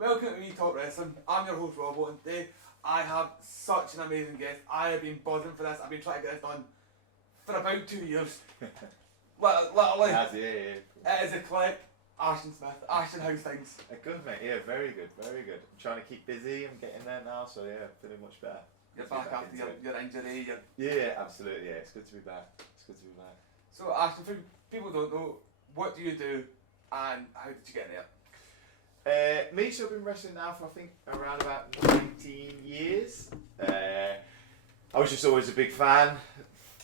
Welcome to Me Talk Wrestling. I'm your host Robbo, and today I have such an amazing guest. I have been buzzing for this. I've been trying to get this done for about 2 years. Literally. It is a clip. Ashton Smith. Ashton, how's things? Good, mate. Yeah, very good, very good. I'm trying to keep busy. I'm getting there now, so yeah, feeling much better. You're back after your injury. Yeah, absolutely. Yeah, it's good to be back. It's good to be back. So, Ashton, for people who don't know, what do you do, and how did you get in there? Me, so I've been wrestling now for I think around about 19 years. I was just always a big fan.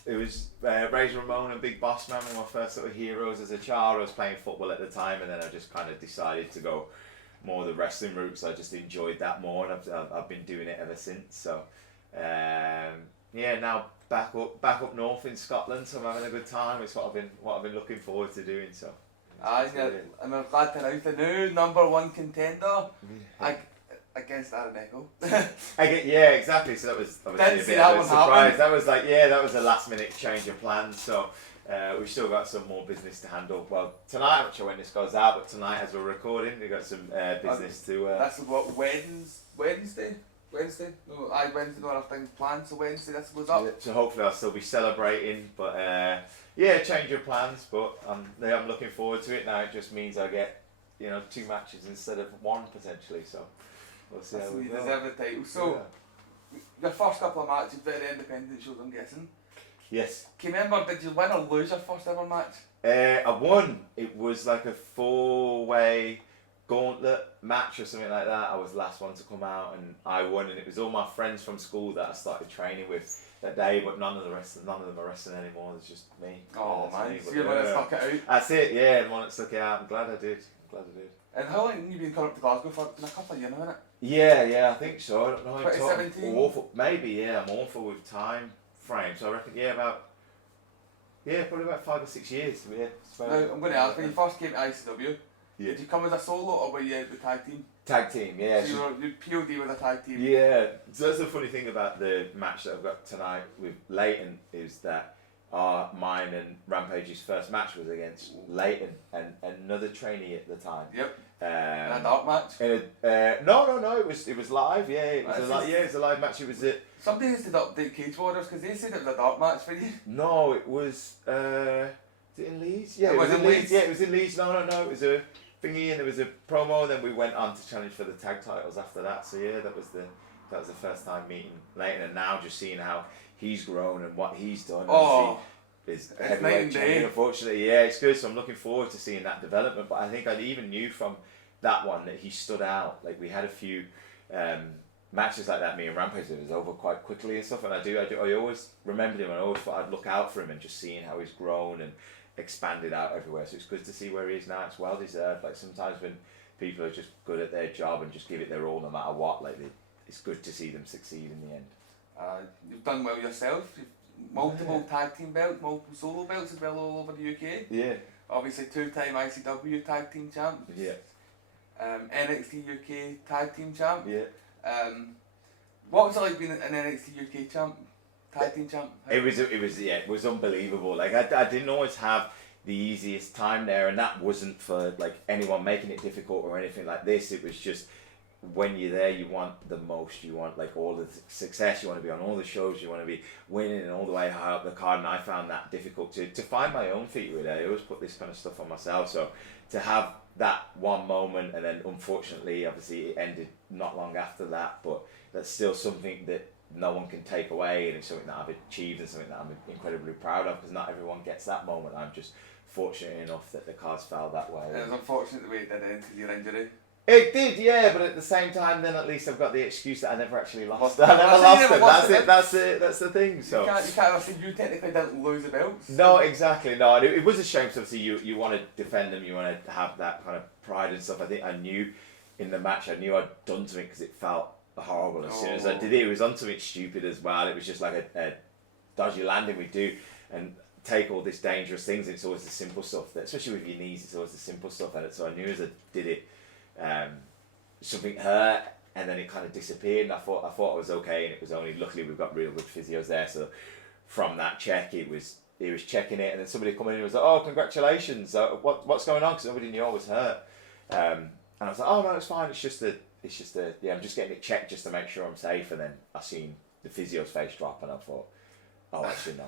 It was Razor Ramon and Big Boss Man were my first sort of heroes as a child. I was playing football at the time, and then I just kind of decided to go more the wrestling route. So I just enjoyed that more, and I've been doing it ever since. So yeah, now back up north in Scotland. So I'm having a good time. It's what I've been looking forward to doing. So. And I'm glad to announce the new #1 contender against Aaron Echo. Yeah, exactly. So that was obviously a bit of a surprise. That was that was a last minute change of plans. So we've still got some more business to handle. Well, tonight, I'm not sure when this goes out, but tonight as we're recording, we've got some business to. That's what Wednesday. Wednesday? No, Wednesday. No other things planned. So Wednesday, this goes up. Yeah, so hopefully I'll still be celebrating, but yeah, change of plans. But I'm looking forward to it now. It just means I get 2 matches instead of 1 potentially. So we'll see how we go. Deserve the title. So your first couple of matches, very independent shows, I'm guessing. Yes. Can you remember? Did you win or lose your first ever match? I won. It was like a 4-way gauntlet match or something like that. I was the last one to come out, and I won. And it was all my friends from school that I started training with that day, but none of them are wrestling anymore. It's just me. Oh man, so you're the one that stuck it out. That's it. Yeah, the one that stuck it out. I'm glad I did. And how long have you been coming up to Glasgow for? Been a couple of years now, isn't it? Yeah, I think so. I don't know. 2017. Awful. Maybe. Yeah, I'm awful with time frames. So I reckon. Probably about 5 or 6 years. Yeah. Now, I'm going to ask, when you first came to ICW, did you come as a solo or were you the tag team? Tag team, yeah. So you POD with a tag team? Yeah. So that's the funny thing about the match that I've got tonight with Leighton is that mine and Rampage's first match was against Leighton and another trainee at the time. Yep. A dark match? No. It was live. Yeah, it was a live match. It was it. Somebody needs to update Cage Warriors because they said it was a dark match for you. No, it was. Was it in Leeds? Yeah, it was in Leeds. Yeah, it was in Leeds. No. It was a thingy, and there was a promo, and then we went on to challenge for the tag titles after that. So yeah, that was the first time meeting Leighton, and now just seeing how he's grown and what he's done. Oh, is heavyweight champion. Unfortunately, yeah, it's good. So I'm looking forward to seeing that development. But I think I even knew from that one that he stood out. Like we had a few matches like that. Me and Rampage, it was over quite quickly and stuff. And I always remembered him. And I always thought I'd look out for him and just seeing how he's grown and expanded out everywhere. So it's good to see where he is now. It's well deserved. Like sometimes when people are just good at their job and just give it their all no matter what, like it's good to see them succeed in the end. You've done well yourself. You've multiple tag team belts, multiple solo belts as well all over the UK. Yeah. Obviously 2-time ICW tag team champ. Yeah. NXT UK tag team champ. Yeah. What was it like being an NXT UK champ? Tag team champ? It was unbelievable. Like I didn't always have the easiest time there, and that wasn't for like anyone making it difficult or anything like this. It was just when you're there, you want the most. You want like all the success. You want to be on all the shows. You want to be winning and all the way high up the card. And I found that difficult to find my own feet really. I always put this kind of stuff on myself. So to have that one moment, and then unfortunately, obviously, it ended not long after that. But that's still something that no one can take away, and it's something that I've achieved and something that I'm incredibly proud of because not everyone gets that moment. I'm just fortunate enough that the cards fell that way. It was unfortunate the way it did end because of your injury. It did, yeah, but at the same time, then at least I've got the excuse that I never actually lost. I never lost them. That's it. That's the thing. So you can't say you technically didn't lose the belts. No, exactly. No, it was a shame. So obviously, you want to defend them. You want to have that kind of pride and stuff. I think I knew in the match. I knew I'd done something because it felt horrible as soon as I did it. It was on something stupid as well. It was just like a dodgy landing we do and take all these dangerous things. And it's always the simple stuff that, especially with your knees, it's always the simple stuff. And so I knew as I did it. Something hurt and then it kind of disappeared, and I thought I was okay, and it was only luckily we've got real good physios there, so from that check he was checking it, and then somebody come in and was like, oh, congratulations, what's going on, because nobody knew I was hurt, And I was like, oh no, it's fine. It's just a, yeah, I'm just getting it checked just to make sure I'm safe. And then I seen the physio's face drop, and I thought, oh, actually no,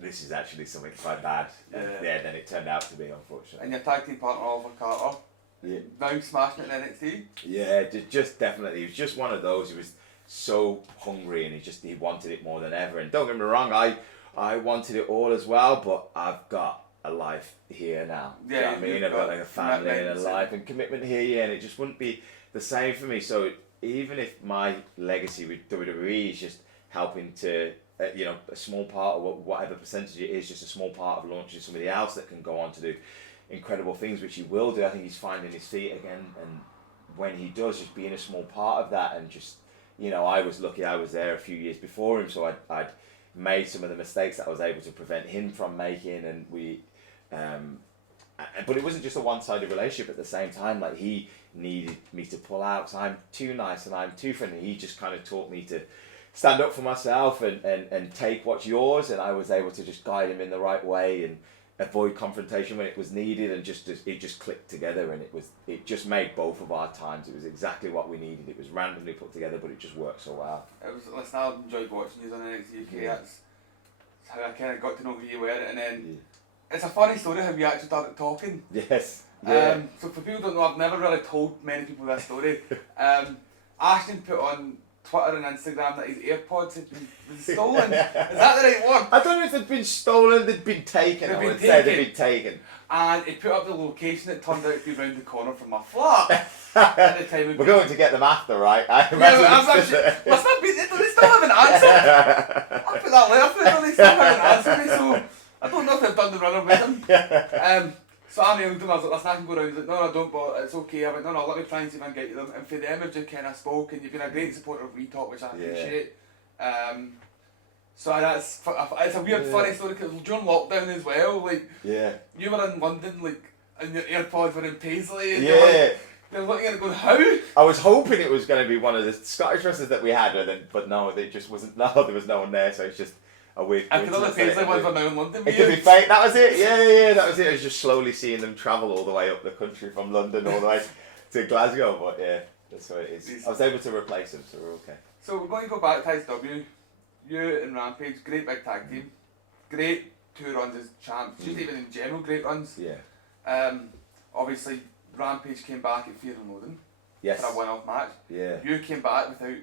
this is actually something quite bad. And yeah, then it turned out to be, unfortunately. And your tag team partner Oliver Carter, now smashing it in NXT. Yeah, just definitely. He was just one of those. He was so hungry, and he wanted it more than ever. And don't get me wrong, I wanted it all as well, but I've got a life here now. Yeah, you know what I mean? I've got like a family and a life and commitment here, yeah, and it just wouldn't be the same for me. So even if my legacy with WWE is just helping to, a small part of whatever percentage it is, just a small part of launching somebody else that can go on to do incredible things, which he will do. I think he's finding his feet again, and when he does, just being a small part of that, and just, I was lucky I was there a few years before him, so I'd made some of the mistakes that I was able to prevent him from making, and but it wasn't just a one-sided relationship at the same time. Like, he needed me to pull out, so I'm too nice and I'm too friendly. He just kind of taught me to stand up for myself and take what's yours, and I was able to just guide him in the right way and avoid confrontation when it was needed, and it just clicked together, and it just made both of our times. It was exactly what we needed. It was randomly put together, but it just worked so well. Listen, I enjoyed watching you on NXT UK. That's how I kind of got to know who you were, and then it's a funny story how we actually started talking. Yes. Yeah. So for people who don't know, I've never really told many people this story. Ashton put on Twitter and Instagram that his AirPods had been stolen. Is that the right word? I don't know if they'd been stolen, they'd been taken. They'd been taken. And he put up the location. It turned out to be round the corner from my flat. At the time, we're going to get them after, right? Must not be. They still haven't answered. I put that letter through, and they still haven't answered me. So I don't know if they've done the runner with them. So I emailed them. I was like, listen, I can go round. He's like, no, I don't, but it's okay. I went, no, let me try and see if I can get you them. And for them, I've just kind of spoken. You've been a great supporter of WeTalk, which I appreciate. So it's a weird, funny story, because during lockdown as well, like, you were in London, like, and your AirPods were in Paisley, and you're looking at it going, how? I was hoping it was going to be one of the Scottish wrestlers that we had, but no, they just wasn't. No, there was no one there, so it's just a weird. I could have the Paisley ones were now in London. It could be fake. That was it. Yeah, that was it. I was just slowly seeing them travel all the way up the country from London all the way to Glasgow, but yeah, that's what it is. I was able to replace them, so we're okay. So we're going to go back to ICW. You and Rampage, great big tag team, great 2 runs as champs, just even in general, great runs. Yeah. Obviously, Rampage came back at Fear and Loathing for a one-off match. Yeah. You came back without.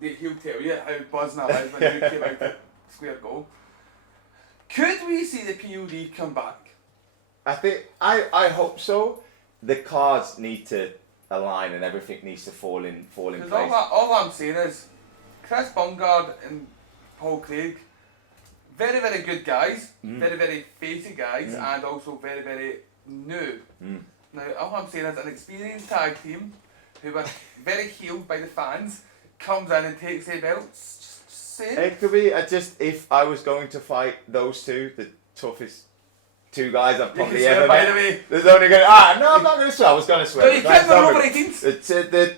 He'll tell you how buzzing I was when you came out at Square Goal. Could we see the POD come back? I hope so. The cards need to align and everything needs to fall in place. All I'm saying is, Chris Bungard and Paul Craig, very, very good guys, very, very facey guys, and also very, very new. Now, all I'm saying is an experienced tag team who were very healed by the fans comes in and takes their belts. Just saying. It could be. If I was going to fight those two, the toughest 2 guys I've probably ever met. By the way. There's only going. No, I'm not going to swear. I was going to swear. No, you can't go over 18s.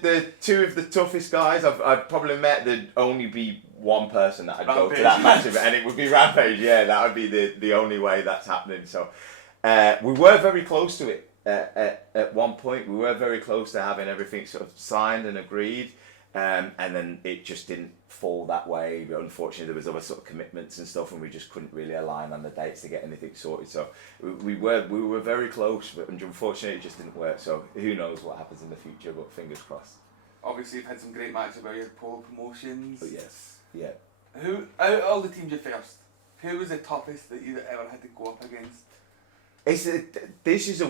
The 2 of the toughest guys I've probably met. There'd only be one person that I'd go to that match of it, and it would be Rampage. Yeah, that would be the only way that's happening. So we were very close to it at one point. We were very close to having everything sort of signed and agreed. And then it just didn't fall that way. Unfortunately, there was other sort of commitments and stuff, and we just couldn't really align on the dates to get anything sorted. So we were very close, but unfortunately, it just didn't work. So who knows what happens in the future? But fingers crossed. Obviously, you've had some great matches where you had Polo Promotions. But yes, yeah. Who out of all the teams you faced, who was the toughest that you ever had to go up against? This is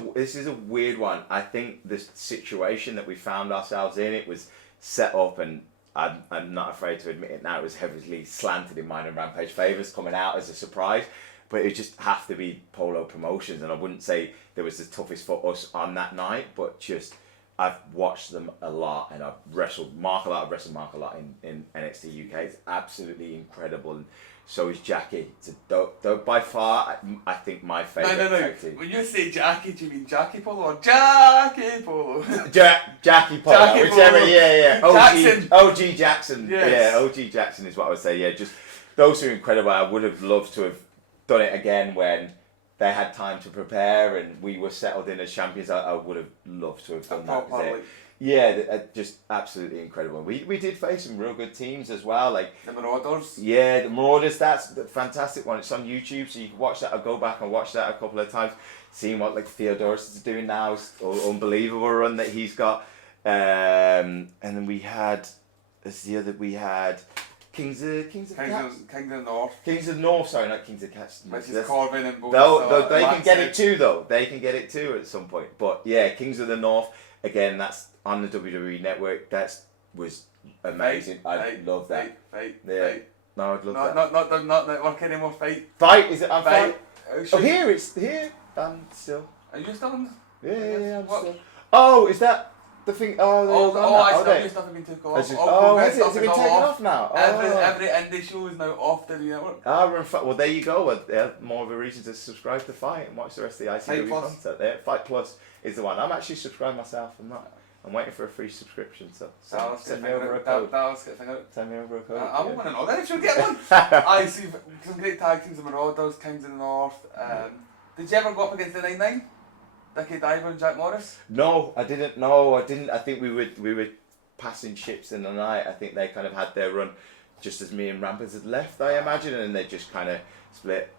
a weird one. I think the situation that we found ourselves in, it was set up, and I'm not afraid to admit it now, it was heavily slanted in mine and Rampage favours coming out as a surprise, but it just have to be Polo Promotions, and I wouldn't say there was the toughest for us on that night, but just I've watched them a lot, and I've wrestled Mark a lot in NXT UK. It's absolutely incredible, and so is Jackie. It's by far, I think my favourite tag team. When you say Jackie, do you mean Jackie Polo or Jackie Polo? Jackie Polo, Jackie whichever, Polo. yeah. OG Jackson. Yes. Yeah, OG Jackson is what I would say, yeah. Just those two are incredible. I would have loved to have done it again when they had time to prepare and we were settled in as champions. I would have loved to have done that. Just absolutely incredible. We did face some real good teams as well, like the Marauders. Yeah, the Marauders. That's the fantastic one. It's on YouTube, so you can watch that. I'll go back and watch that a couple of times. Seeing what like Theodorus is doing now is unbelievable run that he's got. And then we had Kings of the North. Kings of the North, sorry, not Kings of Cats. Which is Corbin and both. They can get it too, though. They can get it too at some point. But yeah, Kings of the North, again, that's on the WWE Network. That was amazing. I love that. Fight. No, I'd love that. Not network anymore. Fight? Is it on Fight? Oh, here, it's here. I'm still. Are you still on? Yeah, I'm still. Oh, is that the thing? ICW stuff have been taken off. Has it been taken off now? Every indie show is now off the network. Well, there you go. More of a reason to subscribe to Fight and watch the rest of the ICW content there. Fight Plus is the one. I'm actually subscribed myself. I'm waiting for a free subscription, so send me over a code. Send me over a code. I want to know that if you'll get one. I see some great tag teams, the Marauders, Kings of the North. Did you ever go up against the 9-9? Dickie Diver and Jack Morris? No, I didn't. I think we were passing ships in the night. I think they kind of had their run just as me and Rampage had left, I imagine, and they just kind of split.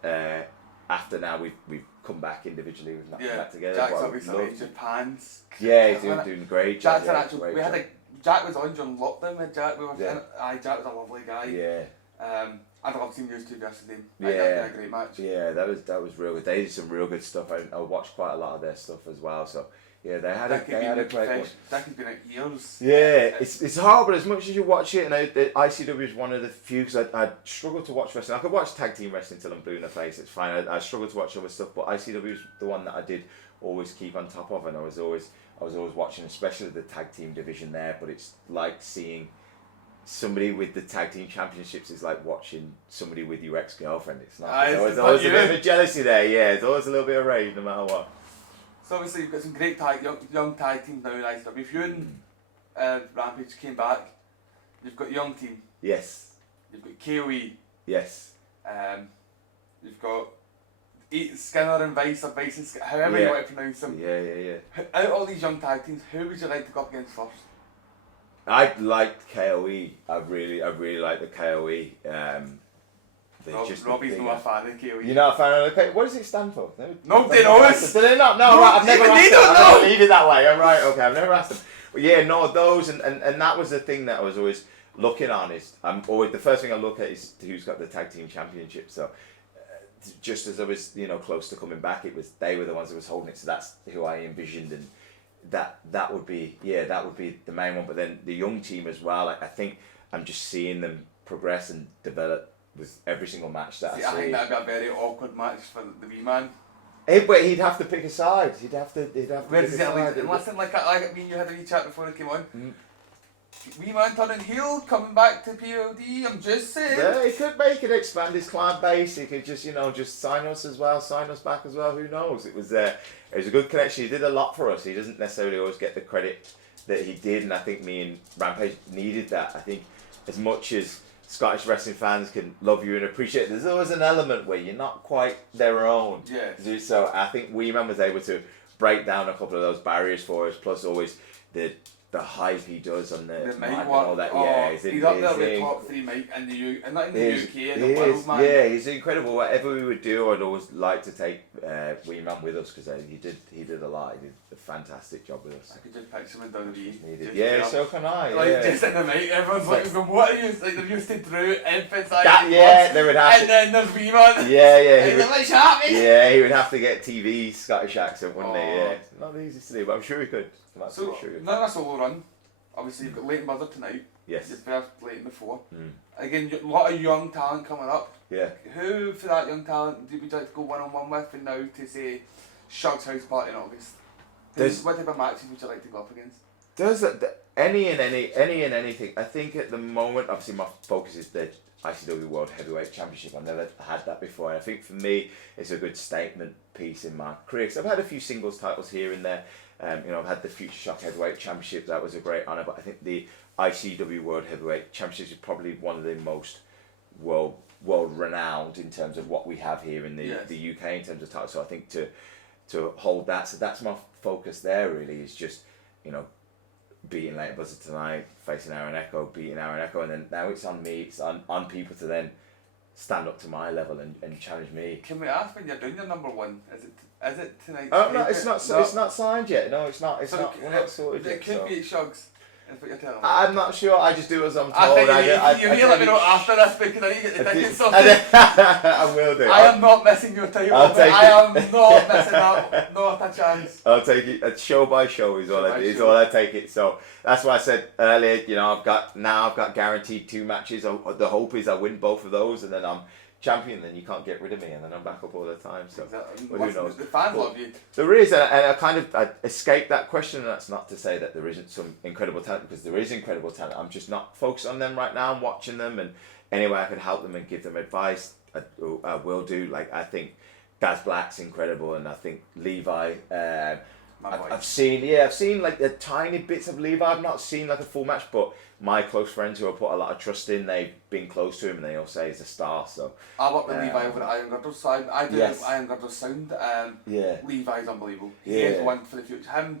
After now, we've come back individually. We've not come back together. Jack's obviously in Japan's. Yeah, he's doing great. Jack was on during lockdown with Jack. Jack was a lovely guy. Yeah. I'd love to see you two versus him. Yeah. A great match. Yeah, that was real good. They did some real good stuff. I watched quite a lot of their stuff as well. So yeah, they had a great one. Dickie's been out years. Yeah, it's hard, but as much as you watch it, the ICW is one of the few, because I struggle to watch wrestling. I could watch tag team wrestling till I'm blue in the face. It's fine. I struggle to watch other stuff, but ICW is the one that I did always keep on top of, and I was always watching, especially the tag team division there. But it's like seeing somebody with the tag team championships is like watching somebody with your ex-girlfriend. It's not. There's always a bit of jealousy there. Yeah, there's always a little bit of rage, no matter what. So obviously you've got some great young tag teams now in ICW. If you and Rampage came back, you've got young team. Yes. You've got KOE. Yes. You've got Skinner and Vice, or Vice and Skinner, however you want to pronounce them. Yeah. Out of all these young tag teams, who would you like to go up against first? I liked KOE. I really like the KOE. Robbie's not a fan of KOE. You're not a fan of the KOE? What does it stand for? Nobody knows. Do they not? No, right, I've never asked them. I'll leave it that way. I'm right, okay, I've never asked them. But yeah, no, those, and that was the thing that I was always looking on, is I'm always, the first thing I look at is who's got the tag team championship. So just as I was, close to coming back, they were the ones that was holding it. So that's who I envisioned, and that would be the main one. But then the young team as well. I think I'm just seeing them progress and develop with every single match that I see. I think that'd be a very awkward match for the wee man. But he'd have to pick a side. He'd have to. Where does it lead? And listen, like me and you had a wee chat before it came on. Wee man turning heel, coming back to POD. I'm just saying. Yeah, he could expand his client base. He could just sign us as well, sign us back as well. Who knows? It was a good connection. He did a lot for us. He doesn't necessarily always get the credit that he did, and I think me and Rampage needed that. I think as much as Scottish wrestling fans can love you and appreciate it, there's always an element where you're not quite their own. Yeah. So I think Wee Man was able to break down a couple of those barriers for us, plus always the hype he does on the mic and all that. He's up there with top 3 mic in the UK, not in the UK, in the world, man. Yeah, he's incredible. Whatever we would do, I'd always like to take Wee Man with us, because he did a lot. He did a fantastic job with us. I could just picture him in WWE. Yeah, so can I. Just in the mic, everyone's like, what are you? Like, they're used to Drew, emphasise. They would have. And then there's Wee Man. He would have to get TV Scottish accent, wouldn't he? Yeah, it's not easy to do, but I'm sure he could. So, now a solo run. Obviously, you've got Leighton Buzzard tonight. Yes. Your first Leighton before. Again, a lot of young talent coming up. Yeah. Who, for that young talent, would you like to go one-on-one with, and now to say Shug's house party in August? What type of matches would you like to go up against? There's any and anything. I think at the moment, obviously, my focus is the ICW World Heavyweight Championship. I've never had that before, and I think for me, it's a good statement piece in my career. Because I've had a few singles titles here and there. I've had the Future Shock Heavyweight Championship. That was a great honour. But I think the ICW World Heavyweight Championship is probably one of the most world renowned in terms of what we have here in the UK in terms of titles. So I think to hold that, so that's my focus there really, is just, you know, beating Leighton Buzzard tonight, facing Aaron Echo, beating Aaron Echo, and then now it's on me, it's on people to then stand up to my level and challenge me. Can we ask when you're doing your number one? Is it tonight? Oh no, it's not. No. It's not signed yet. No, it's not. It's so not. We're not sorted yet. It could be at Shugs. That's what you're telling me. I'm not sure. I just do as I'm told. I think you need to let me know after this because I need to get the tickets sorted. I will do. I am not missing your time. I am not missing that. Not a chance. I'll take it. Show by show is all I take it. So that's why I said earlier. You know, I've got guaranteed 2 matches. The hope is I win both of those, and then I'm champion. Then you can't get rid of me, and then I'm back up all the time. So exactly. Who knows? The fans love you. There is, and I escaped that question. And that's not to say that there isn't some incredible talent, because there is incredible talent. I'm just not focused on them right now. I'm watching them, and any way I can help them and give them advice, I will do. Like, I think Daz Black's incredible, and I think Levi. I've seen like the tiny bits of Levi. I've not seen like a full match, but my close friends who I put a lot of trust in, they've been close to him, and they all say he's a star. So I work with Levi over at Iron Girders, so I do Iron Girders sound. Levi's unbelievable. He is one for the future. Him,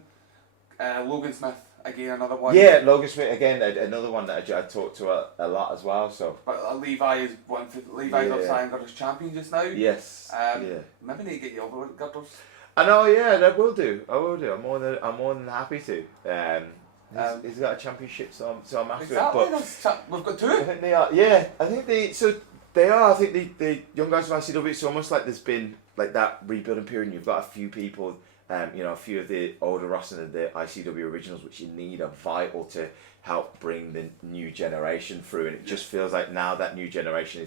Logan Smith again, another one. Yeah, Logan Smith again, another one that I talked to a lot as well. So, but Levi is one for Levi's Iron Girders champion just now. Yes. Maybe need to get you over with Girders. I know, yeah, I will do. I'm more than happy to. He's got a championship, so I'm after it. But we've got 2. I think they are. Yeah, I think they are. I think the young guys of ICW. It's almost like there's been like that rebuilding period. And you've got a few people, you know, a few of the older rosters of the ICW originals, which you need are vital to help bring the new generation through. And it just feels like now that new generation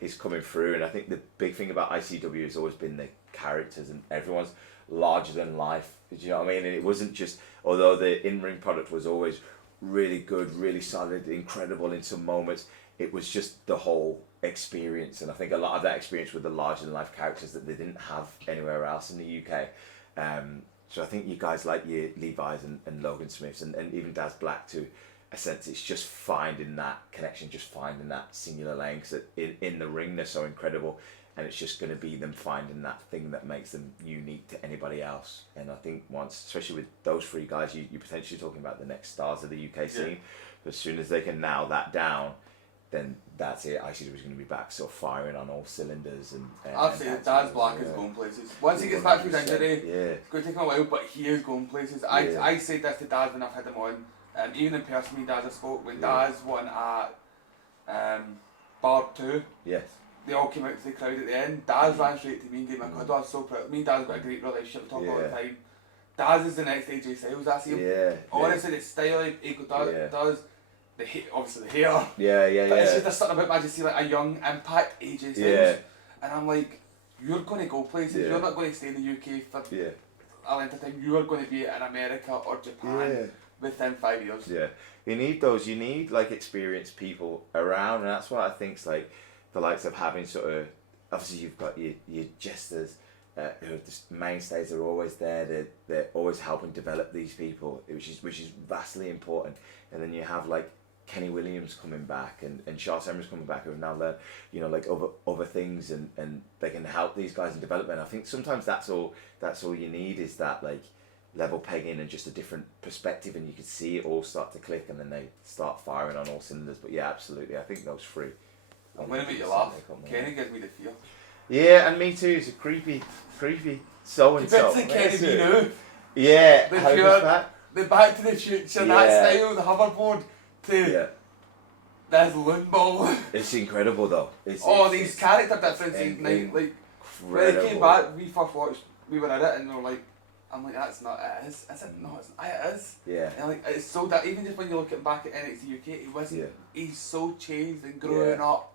is coming through. And I think the big thing about ICW has always been the characters, and everyone's larger than life. Do you know what I mean? And it wasn't just, although the in-ring product was always really good, really solid, incredible in some moments, it was just the whole experience. And I think a lot of that experience with the larger than life characters that they didn't have anywhere else in the UK. So I think you guys like your Levi's and Logan Smiths and even Daz Black, to a sense, it's just finding that connection, just finding that singular lane, because in the ring they're so incredible. And it's just going to be them finding that thing that makes them unique to anybody else. And I think once, especially with those 3 guys, you're potentially talking about the next stars of the UK scene. As soon as they can nail that down, then that's it. ICW is going to be back, so firing on all cylinders. I've said Daz Black is going places. Once he gets back from his injury, it's going to take him a while, but he is going places. I said this to Daz when I've had him on. Even in person, me and Daz have spoke. When Daz won at Bar 2. Yes. They all came out to the crowd at the end. Daz ran straight to me and gave me a cuddle. I was so proud. Me and Daz got a great relationship. We talk all the time. Daz is the next AJ Styles. I see him. Honestly, the style he does. The obviously the hair. But it's just a something about me. I just see like a young impact AJ Styles, and I'm like, you're going to go places. You're not going to stay in the UK for a length of time. You're going to be in America or Japan within 5 years. Yeah, you need those. You need like experienced people around, and that's what I think's like. The likes of having sort of, obviously you've got your jesters who are just mainstays, are always there. They're always helping develop these people, which is vastly important. And then you have like Kenny Williams coming back and Charles Emery's coming back, who have now learned, you know, like other things, and they can help these guys in development. I think sometimes that's all you need, is that like level pegging and just a different perspective, and you can see it all start to click, and then they start firing on all cylinders. But yeah, absolutely, I think those 3. I'm going to make you laugh. Kenny gives me the fear. Yeah, and me too. It's a creepy so-and-so. It's Kenny B now. Yeah. The Back to the Future, that style, the hoverboard, to this loon ball. It's incredible though. These character differences, like when they came back, we first watched, we were at it and we were like, I'm like, that's not it. Is it? No, it's not. It is. Yeah. And like, it's so that even just when you look at back at NXT UK, he wasn't. He's so changed and growing up,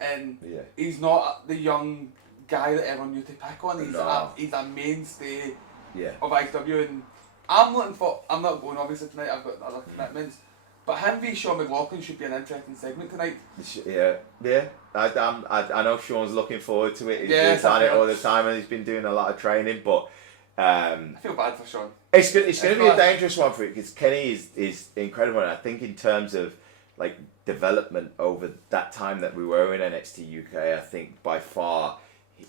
and he's not the young guy that everyone used to pick on. He's a mainstay of ICW, and I'm not going obviously tonight. I've got other commitments. But him v Sean McLaughlin should be an interesting segment tonight. Yeah. I know Sean's looking forward to it. He's on it all the time, and he's been doing a lot of training, but. I feel bad for Sean. It's going to be a dangerous one for it, because Kenny is incredible, and I think in terms of like development over that time that we were in NXT UK, I think by far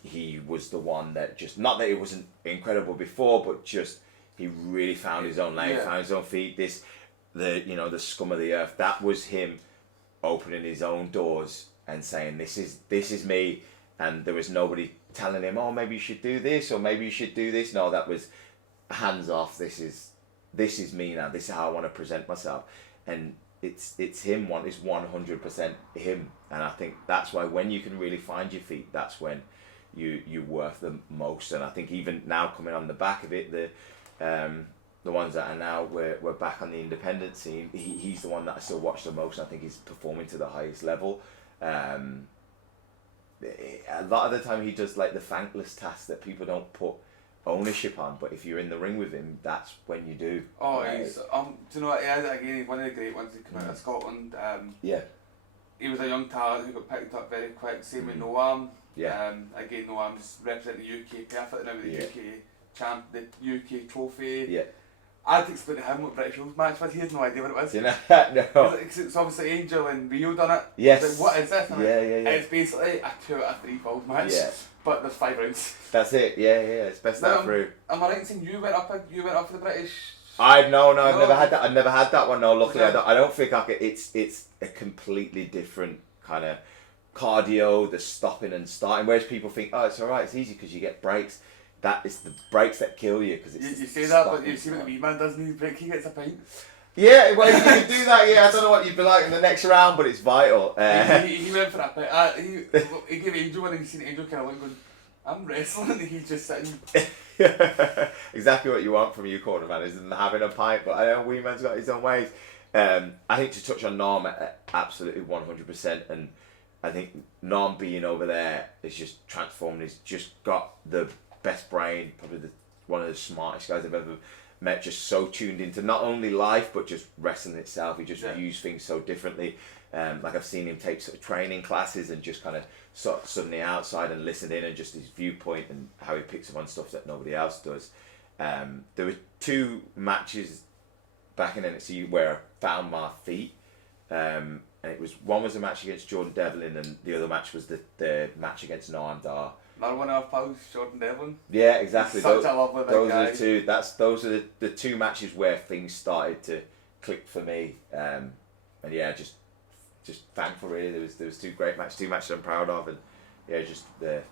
he was the one that just, not that it wasn't incredible before, but just he really found his own lane, found his own feet. The scum of the earth, that was him opening his own doors and saying, this is me, and there was nobody telling him, oh, maybe you should do this or maybe you should do this. No, that was hands off. This is me now. This is how I want to present myself, and it's him. It's 100% him, and I think that's why when you can really find your feet, that's when you worth the most. And I think even now, coming on the back of it, the ones that are now we're back on the independent scene, he's the one that I still watch the most. I think he's performing to the highest level. A lot of the time he does like the thankless tasks that people don't put ownership on, but if you're in the ring with him, that's when you do. Oh, he's do you know what? Again, he's one of the great ones to come out of Scotland. He was a young talent who got picked up very quick. Same with Noam. Again, Noam's representing the UK perfectly now with the UK the UK trophy. Yeah. I had to explain to him what British Rules match was. He has no idea what it was. You know, no. It's obviously Angel and Rio done it. Yes. Like, what is this? And it's basically a 2 out of 3 falls match. Yeah. But there's 5 rounds. That's it. Yeah. It's best that through. Am I right in saying you went up for the British? I've never had that. I've never had that one. No, luckily I don't think I could. It's a completely different kind of cardio, the stopping and starting. Whereas people think, oh, it's alright, it's easy because you get breaks. That is the breaks that kill you, because it's you say that, but you see what the wee man does in his break, he gets a pint. Yeah, well, you can do that. Yeah, I don't know what you'd be like in the next round, but it's vital. He went for that pint. He gave Angel one, and you seen Angel kind of like going, I'm wrestling, and he's just sitting. Exactly what you want from your corner man, isn't having a pint, but I know wee man's got his own ways. I think to touch on Norm, absolutely 100%, and I think Norm being over there is just transformed. He's just got the best brain, probably one of the smartest guys I've ever met, just so tuned into not only life but just wrestling itself. He just views things so differently. Like I've seen him take sort of training classes and just kind of sort of suddenly outside and listen in, and just his viewpoint and how he picks up on stuff that nobody else does. There were 2 matches back in NXT where I found my feet. And it was, one was a match against Jordan Devlin, and the other match was the match against Noam Dar. Another one of our pals, Jordan Devlin. Yeah, exactly. Such a lovely big guy. Those are the 2 matches where things started to click for me. And yeah, just thankful really. There was 2 great matches, 2 matches I'm proud of, and yeah, that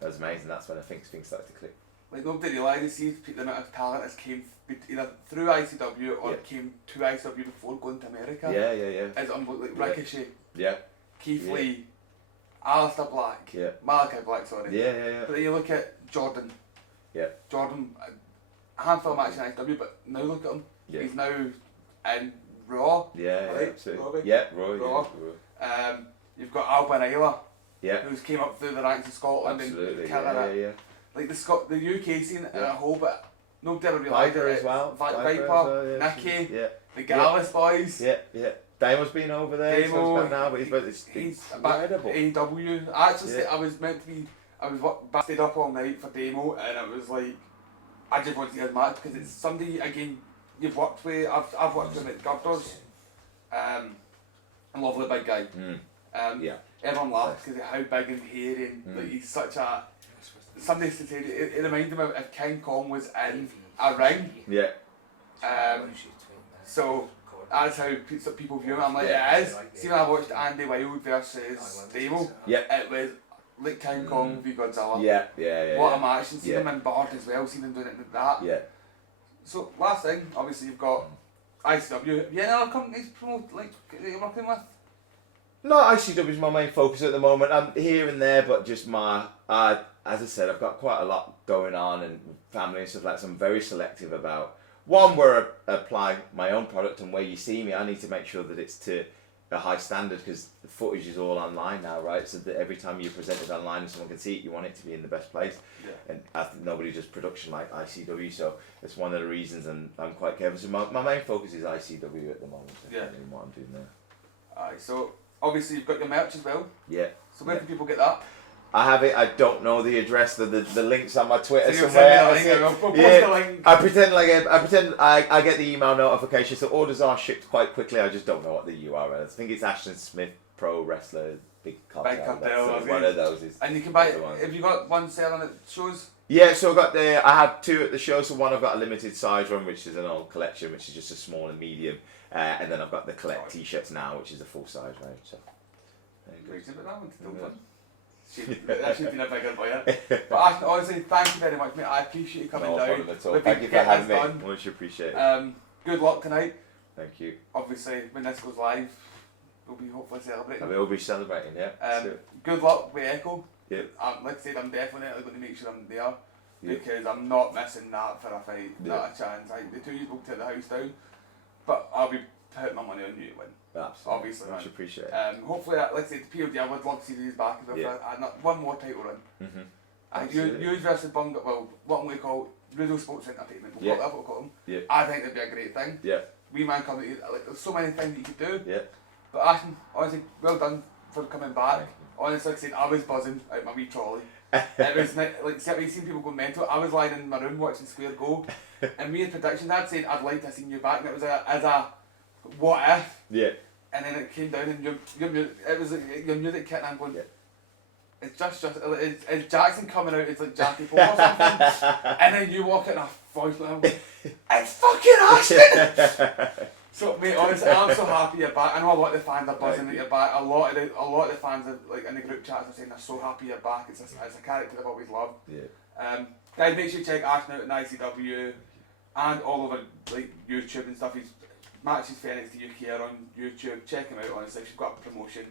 was amazing. That's when I think things started to click. Like nobody realises the amount of talent that's came either through ICW or came to ICW before going to America. Yeah. It's unbelievable. Like Ricochet. Yeah. Keith Lee. Alistair Black. Yeah. Malachi Black, sorry. Yeah. But then you look at Jordan. Yeah. Jordan, a handful of matches in ICW, but now look at him. Yeah. He's now in Raw. Yeah, right? absolutely. Yeah, Raw. You've got Alba and Isla. Yeah. Who's came up through the ranks of Scotland and killing it. Yeah. Like the UK scene as a whole, but nobody ever realised Viper it. as well. Viper, Nikki, the Gallus boys. Yeah. Damo's been over there. Damo, he's now, but he's incredible. AEW. I actually said I was meant to be. I was stayed up all night for Damo, and it was like I just want to see his match because it's somebody again you've worked with. I've worked with him at Girders. A lovely big guy. Everyone laughs because of how big and hairy and like he's such a. Somebody said it reminded me of if King Kong was in a ring. Yeah. So that's how people view him. I'm like, it is. See, when I watched Andy Wilde versus Damo, it was like King Kong v Godzilla. Yeah. What a match. And see them in Bard as well, see them doing it like that. Yeah. So, last thing, obviously you've got ICW. Have you any other companies that you're working with? No, ICW is my main focus at the moment. I'm here and there, but just as I said, I've got quite a lot going on and family and stuff like that, so I'm very selective about where I apply my own product and where you see me. I need to make sure that it's to a high standard because the footage is all online now, right? So that every time you present it online and someone can see it, you want it to be in the best place. Yeah. And I think nobody does production like ICW, so it's one of the reasons, and I'm quite careful. So my main focus is ICW at the moment. In what I'm doing there. Aye, so obviously you've got your merch as well. Yeah. So where can people get that? I have it. I don't know the address. The link's on my Twitter So you'll somewhere. send me the link, we'll post Yeah. the link. I pretend I get the email notification, so orders are shipped quite quickly. I just don't know what the URL is. I think it's Ashton Smith Pro Wrestler Big Cartel. Big Cartel, So okay. one of those is. And you can buy the one. have you got one selling at shows? Yeah, so I had 2 at the show. So one I've got a limited size run, which is an old collection, which is just a small and medium, and then I've got the collect T-shirts now, which is a full size range. So there you go. Great, but that one's still fun. That should have been a bigger buyer. But Ashton, honestly, thank you very much, mate. I appreciate you coming No down. problem at all. We've Thank been you for getting having this me. done. Much appreciate it. Good luck tonight. Thank you. Obviously, when this goes live, we'll be hopefully celebrating. I will be celebrating. Yeah. Good luck with Echo. Yeah. Like I said, I'm definitely going to make sure I'm there because I'm not missing that for a fight. Not a chance. The 2 years will tear the house down, but I'll be putting my money on you to win. Absolutely. Obviously, Much man. appreciate it. Hopefully, like I said, the POD, I would love to see these back as well. Yeah. One more title run. Mm-hmm. I think Absolutely. you versus Bunga, well, what I'm going to call Rudo Sports Entertainment. Yeah. That's what we'll call them. Yeah. I think that'd be a great thing. Yeah. We man come like there's so many things that you could do. Yeah. But Ashton, honestly, well done for coming back. Thank Honestly, like I said, I was buzzing out my wee trolley. It was like, see, I've seen people go mental. I was lying in my room watching Square go, and we had predictions. I'd said I'd like to have seen you back, and it was as a what if. Yeah. And then it came down, and it was like your music kit, and I'm going. Yeah. It's just it's Jackson coming out. It's like Jackie Pope or something, and then you walk in a voice like, I'm going, it's fucking Ashton. So mate, honestly, I'm so happy you're back. I know a lot of the fans are buzzing that you're back. A lot of the fans are, like in the group chats are saying they're so happy you're back. It's a character they've always loved. Yeah. Guys, make sure you check Ashton out in ICW and all over like YouTube and stuff. He's matches for NXT UK are on YouTube. Check him out. Honestly, if you've got a promotion,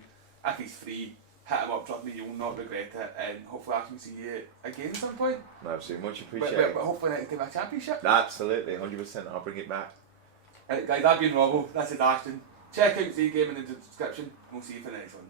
if he's free, hit him up. Trust me, you'll not regret it. And hopefully, I can see you again at some point. Absolutely. Much appreciate But hopefully, next time a championship. Absolutely. 100%. I'll bring it back. Right, guys, I've been Robbo. This is Ashton. Check out Z Game in the description. We'll see you for the next one.